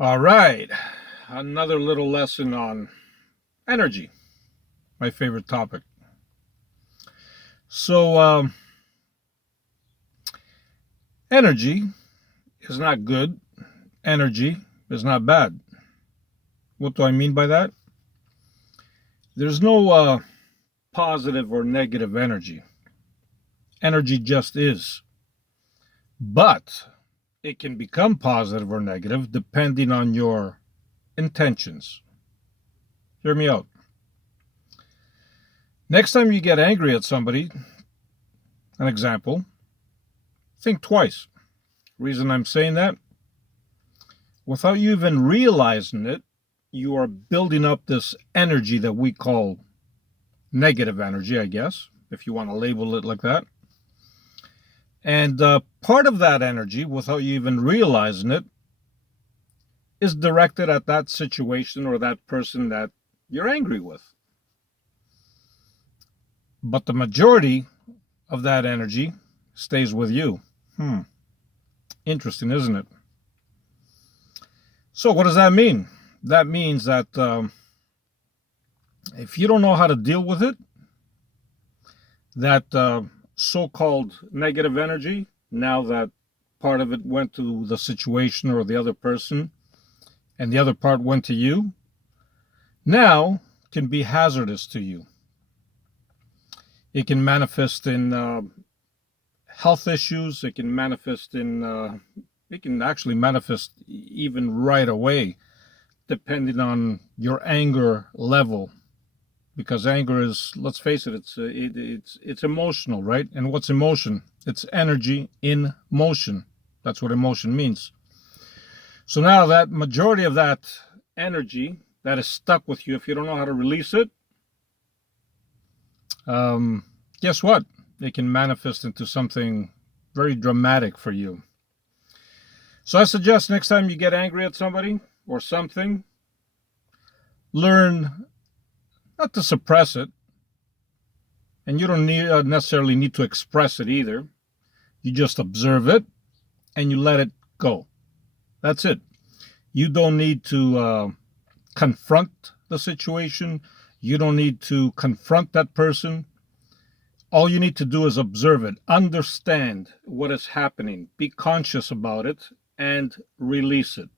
All right, another little lesson on energy, my favorite topic. So, energy is not good, energy is not bad. What do I mean by that? There's no positive or negative energy. Energy just is. But it can become positive or negative depending on your intentions. Hear me out. Next time you get angry at somebody, an example, think twice. Reason I'm saying that, without you even realizing it, you are building up this energy that we call negative energy, I guess, if you want to label it like that. And part of that energy, without you even realizing it, is directed at that situation or that person that you're angry with. But the majority of that energy stays with you. Interesting, isn't it? So what does that mean? That means that if you don't know how to deal with it, that so-called negative energy, now that part of it went to the situation or the other person, and the other part went to you, now can be hazardous to you. It can manifest in health issues. It can manifest in, it can actually manifest even right away, depending on your anger level. Because anger is, let's face it, it's emotional, right? And what's emotion? It's energy in motion. That's what emotion means. So now that majority of that energy that is stuck with you, if you don't know how to release it, guess what? It can manifest into something very dramatic for you. So I suggest next time you get angry at somebody or something, learn not to suppress it. And you don't necessarily need to express it either. You just observe it and you let it go. That's it. You don't need to confront the situation. You don't need to confront that person. All you need to do is observe it, understand what is happening, be conscious about it, and release it.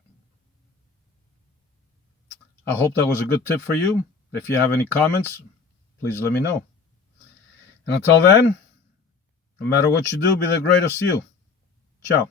I hope that was a good tip for you. If you have any comments, please let me know. And until then, no matter what you do, be the greatest you. Ciao.